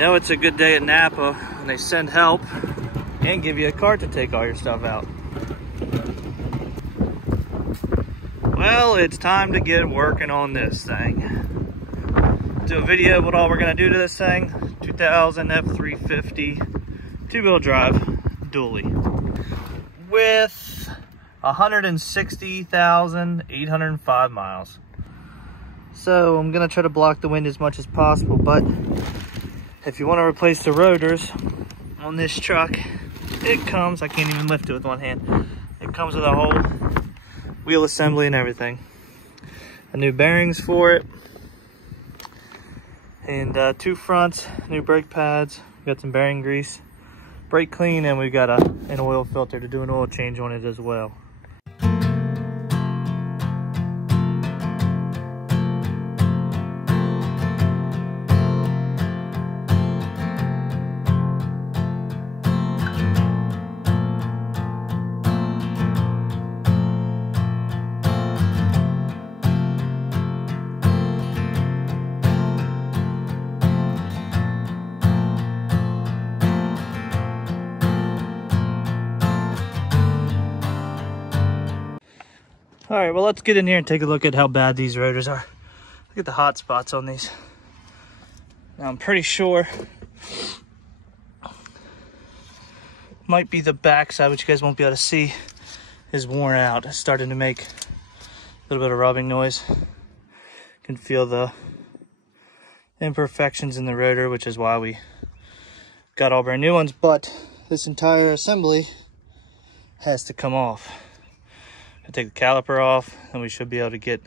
know it's a good day at Napa when they send help and give you a cart to take all your stuff out. Well, it's time to get working on this thing. Do a video of what all we're gonna do to this thing. 2000 F350 two-wheel drive dually with 160,805 miles. So I'm gonna try to block the wind as much as possible, but if you want to replace the rotors on this truck, it comes, I can't even lift it with one hand. It comes with a whole wheel assembly and everything. New bearings for it. And two fronts, new brake pads. We got some bearing grease, brake clean, and we got an oil filter to do an oil change on it as well. All right, well, let's get in here and take a look at how bad these rotors are. Look at the hot spots on these. Now, I'm pretty sure might be the back side, which you guys won't be able to see, is worn out. It's starting to make a little bit of rubbing noise. You can feel the imperfections in the rotor, which is why we got all brand new ones, but this entire assembly has to come off. Take the caliper off, and we should be able to get,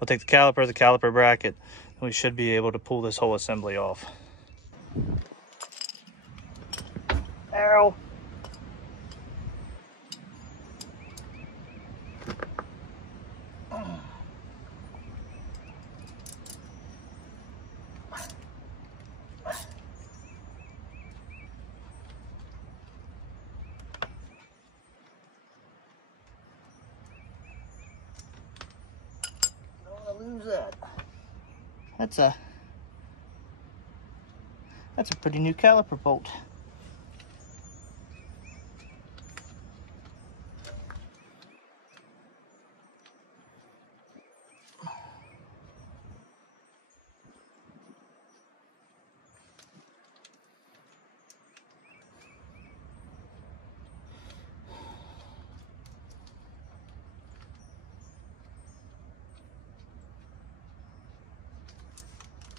we'll take the caliper bracket, and we should be able to pull this whole assembly off. Ow. Lose that. That's a pretty new caliper bolt.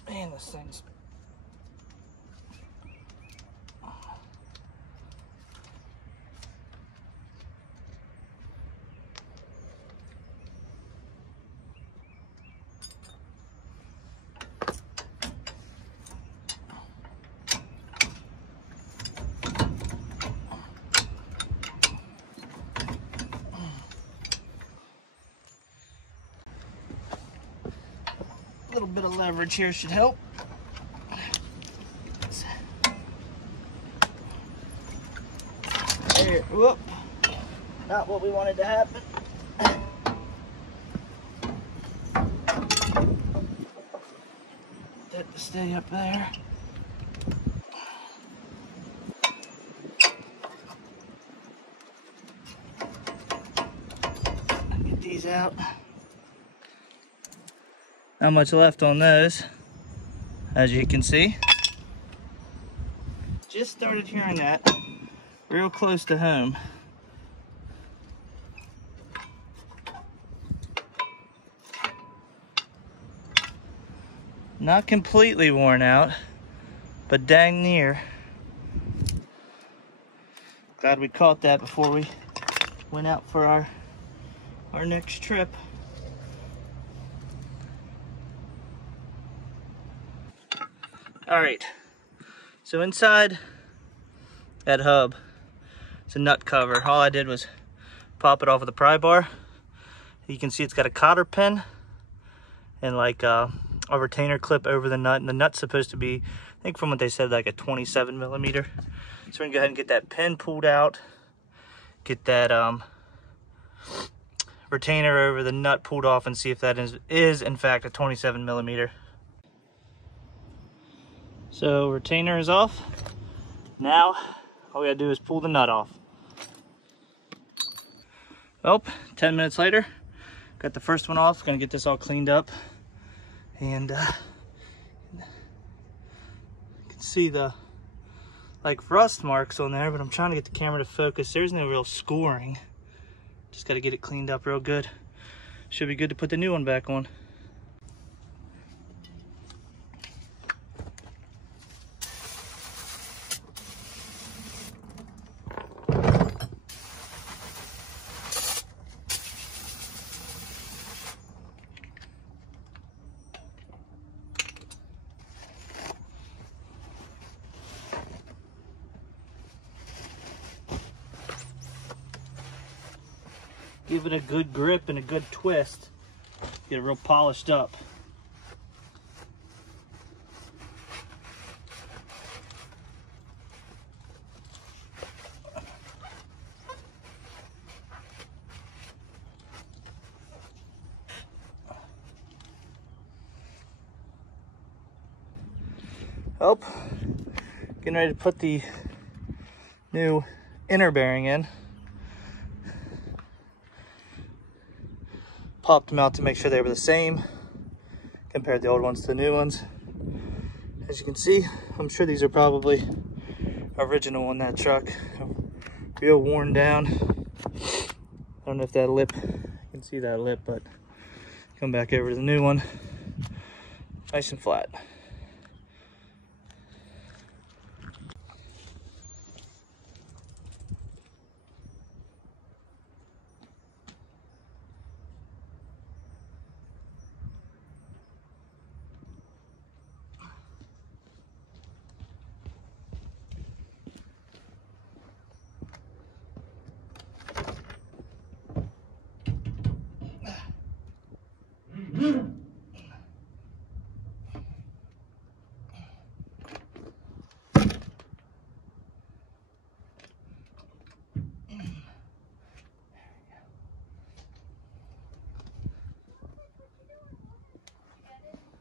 Man, this thing's a little bit of leverage here should help. There, whoop. Not what we wanted to happen. That to stay up there. Get these out. Not much left on those, as you can see. Just started hearing that real close to home. Not completely worn out, but dang near. Glad we caught that before we went out for our next trip. All right, so inside that hub, it's a nut cover. All I did was pop it off with a pry bar. You can see it's got a cotter pin and like a retainer clip over the nut. And the nut's supposed to be, I think from what they said, like a 27 millimeter. So we're gonna go ahead and get that pin pulled out, get that retainer over the nut pulled off, and see if that is in fact a 27 millimeter. So retainer is off. Now all we gotta do is pull the nut off. Oh, 10 minutes later, got the first one off. Gonna get this all cleaned up, and you can see the like rust marks on there, but I'm trying to get the camera to focus. There's no real scoring. Just got to get it cleaned up real good. Should be good to put the new one back on. Give it a good grip and a good twist. Get it real polished up. Oh, getting ready to put the new inner bearing in. Popped them out to make sure they were the same. Compared the old ones to the new ones. As you can see, I'm sure these are probably original on that truck. Real worn down. I don't know if that lip, you can see that lip, but come back over to the new one. Nice and flat.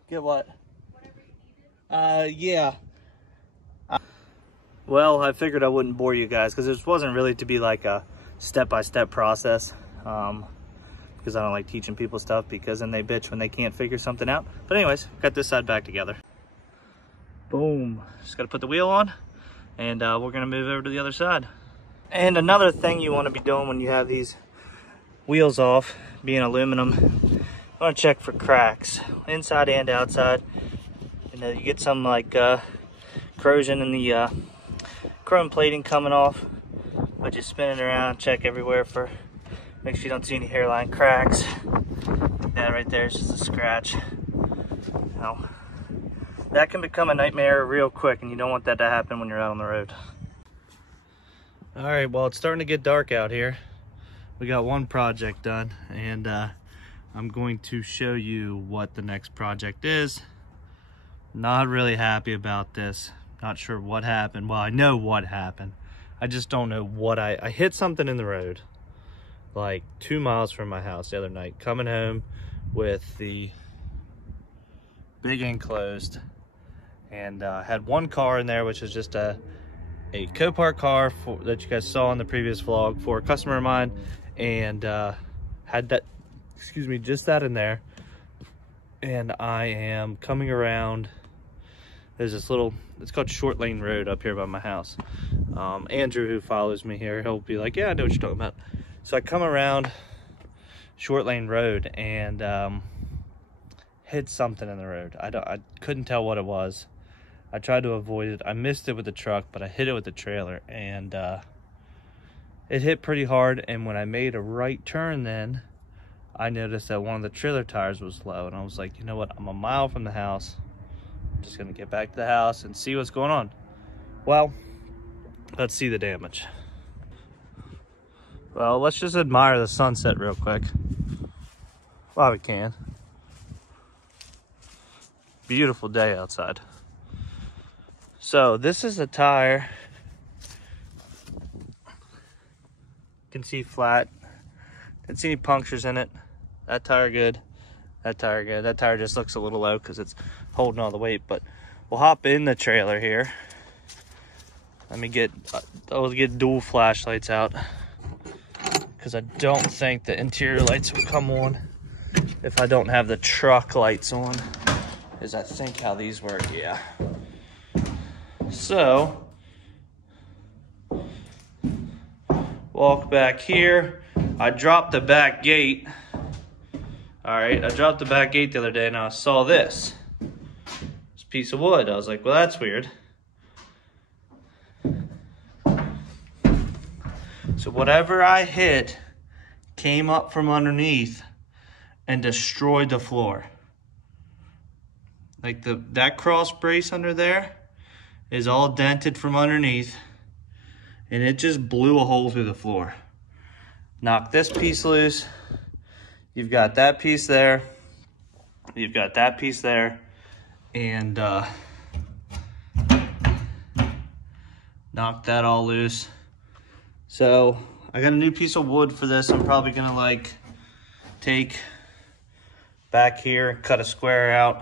Get what? Yeah. Well, I figured I wouldn't bore you guys because this wasn't really to be like a step-by-step process. Because I don't like teaching people stuff because then they bitch when they can't figure something out. But anyways, got this side back together. Boom. Just got to put the wheel on and we're going to move over to the other side. And another thing you want to be doing when you have these wheels off, being aluminum, you want to check for cracks inside and outside. You know, you get some like corrosion in the chrome plating coming off, but just spin it around, check everywhere for, make sure you don't see any hairline cracks. That right there is just a scratch. Now, that can become a nightmare real quick, and you don't want that to happen when you're out on the road. All right, well, it's starting to get dark out here. We got one project done, and I'm going to show you what the next project is. Not really happy about this. Not sure what happened. Well, I know what happened. I just don't know what I hit something in the road like 2 miles from my house the other night, coming home with the big enclosed, and had one car in there, which is just a Copart car that you guys saw in the previous vlog for a customer of mine, and had that, excuse me, just that in there. And I am coming around, there's this little, it's called Short Lane Road up here by my house. Andrew, who follows me here, he'll be like, yeah, I know what you're talking about. So I come around Short Lane Road and hit something in the road. I couldn't tell what it was. I tried to avoid it. I missed it with the truck, but I hit it with the trailer, and it hit pretty hard. And when I made a right turn, then I noticed that one of the trailer tires was low, and I was like, you know what? I'm a mile from the house. I'm just gonna get back to the house and see what's going on. Well, let's see the damage. Well, let's just admire the sunset real quick while we can. Beautiful day outside. So this is a tire. You can see flat. Didn't see any punctures in it. That tire good. That tire good. That tire just looks a little low because it's holding all the weight. But we'll hop in the trailer here. Let me get, I'll get dual flashlights out, because I don't think the interior lights will come on if I don't have the truck lights on, is I think how these work, yeah. So, walk back here. I dropped the back gate. All right, I dropped the back gate the other day and I saw this piece of wood. I was like, well, that's weird. So whatever I hit came up from underneath and destroyed the floor. Like that cross brace under there is all dented from underneath, and it just blew a hole through the floor. Knock this piece loose. You've got that piece there. You've got that piece there. And knock that all loose. So I got a new piece of wood for this. I'm probably gonna like take back here, cut a square out,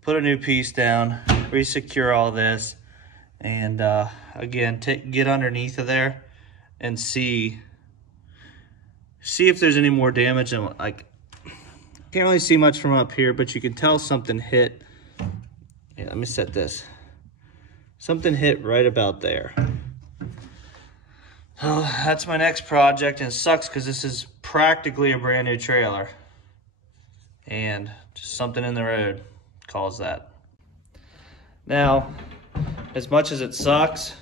put a new piece down, re-secure all this, and again, get underneath of there and see if there's any more damage. And like, can't really see much from up here, but you can tell something hit. Yeah, let me set this. Something hit right about there. Oh, that's my next project, and it sucks because this is practically a brand new trailer. And just something in the road caused that. Now, as much as it sucks,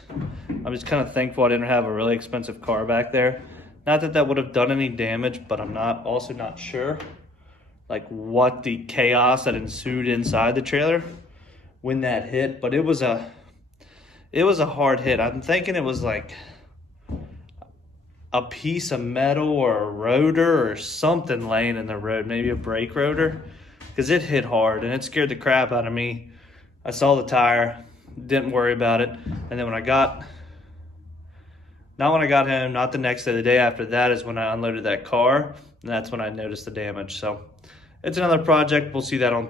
I'm just kind of thankful I didn't have a really expensive car back there. Not that that would have done any damage, but I'm also not sure like what the chaos that ensued inside the trailer when that hit, but it was a hard hit. I'm thinking it was like a piece of metal or a rotor or something laying in the road, maybe a brake rotor, because it hit hard and it scared the crap out of me. I saw the tire, didn't worry about it, and then when I got, not when I got home, not the next day, the day after that is when I unloaded that car, and that's when I noticed the damage. So it's another project. We'll see that on